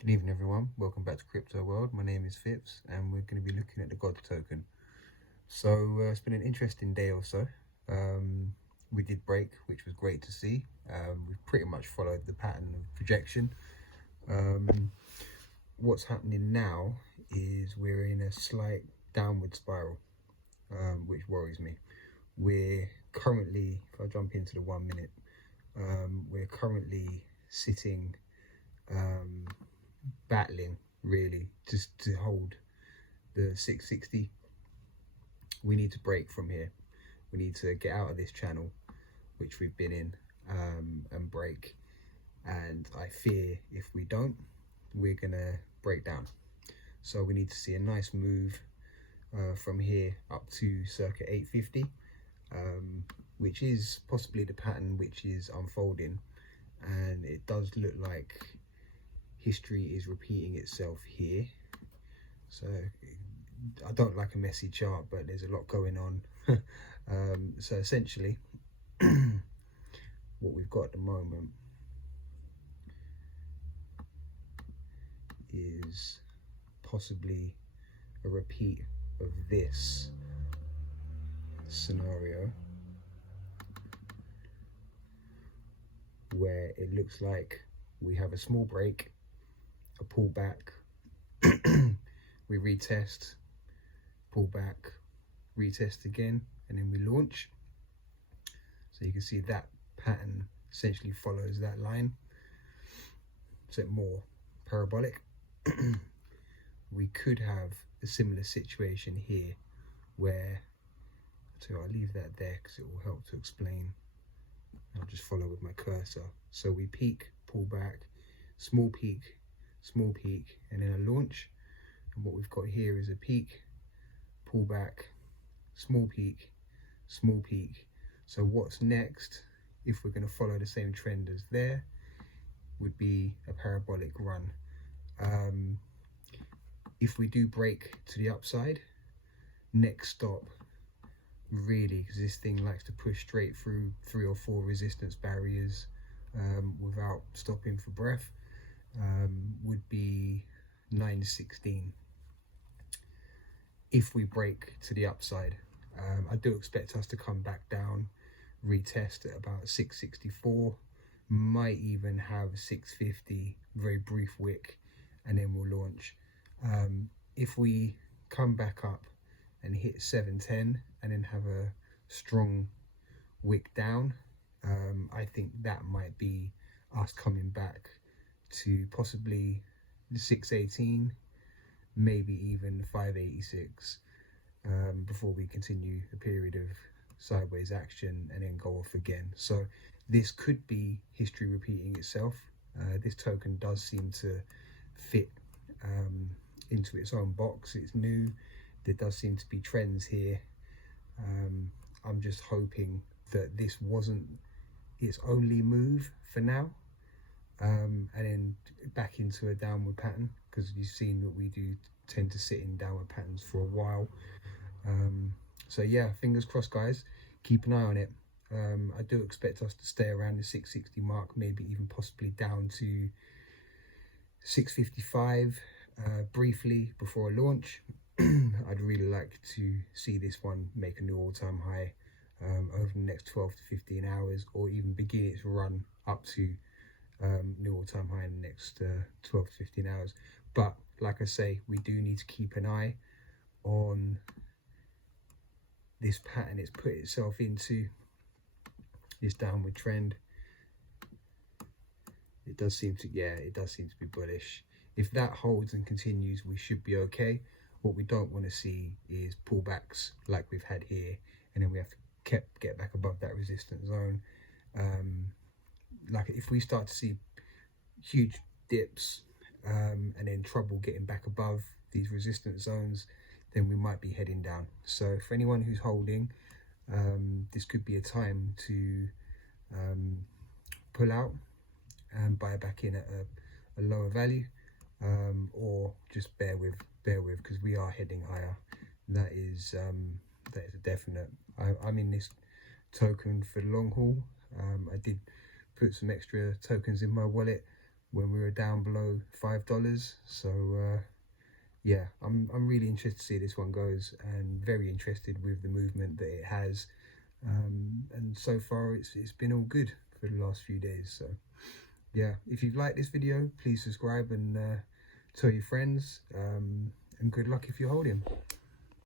Good evening, everyone. Welcome back to Crypto World. My name is Phipps, and we're going to be looking at the God token. So it's been an interesting day or so. We did break, which was great to see. We've pretty much followed the pattern of projection. What's happening now is we're in a slight downward spiral, which worries me. We're currently, if I jump into the 1 minute, we're currently sitting battling really just to hold the 660. We need to break from here. We need to get out of this channel which we've been in, and break, and I fear if we don't, we're gonna break down. So we need to see a nice move from here up to circa 850, which is possibly the pattern which is unfolding, and it does look like history is repeating itself here. So I don't like a messy chart, but there's a lot going on. So essentially what we've got at the moment is possibly a repeat of this scenario, where it looks like we have a small break, a pullback, we retest, pull back, retest again, and then we launch. So you can see that pattern essentially follows that line, so more parabolic. We could have a similar situation here where, so I'll leave that there because it will help to explain. I'll just follow with my cursor. So we peak, pull back, small peak, and then a launch. And what we've got here is a peak, pull back, small peak, small peak. So what's next, if we're going to follow the same trend as there, would be a parabolic run. If we do break to the upside, next stop, really, because this thing likes to push straight through 3 or 4 resistance barriers without stopping for breath, would be 916. If we break to the upside, I do expect us to come back down, retest at about 664, might even have 650, very brief wick, and then we'll launch. If we come back up and hit 710 and then have a strong wick down, I think that might be us coming back to possibly 618, maybe even 586, before we continue a period of sideways action and then go off again. So this could be history repeating itself. This token does seem to fit into its own box. It's new. There does seem to be trends here. I'm just hoping that this wasn't its only move for now, and then back into a downward pattern, because you've seen that we do tend to sit in downward patterns for a while. So yeah, fingers crossed, guys. Keep an eye on it. I do expect us to stay around the 660 mark, maybe even possibly down to 655 briefly before a launch. I'd really like to see this one make a new all-time high over the next 12 to 15 hours, or even begin its run up to new all-time high in the next 12 to 15 hours. But like I say, we do need to keep an eye on this pattern it's put itself into, this downward trend. It does seem to, yeah, it does seem to be bullish. If that holds and continues, we should be okay. What we don't want to see is pullbacks like we've had here, and then we have to get back above that resistance zone. Like if we start to see huge dips and then trouble getting back above these resistance zones, then we might be heading down. So for anyone who's holding, this could be a time to pull out and buy back in at a lower value, or just bear with, because we are heading higher. That is a definite. I'm in this token for the long haul. I did put some extra tokens in my wallet, when we were down below $5. So yeah, I'm really interested to see this one goes, and very interested with the movement that it has. And so far it's been all good for the last few days. So yeah, if you've liked this video, please subscribe and tell your friends, and good luck if you're holding.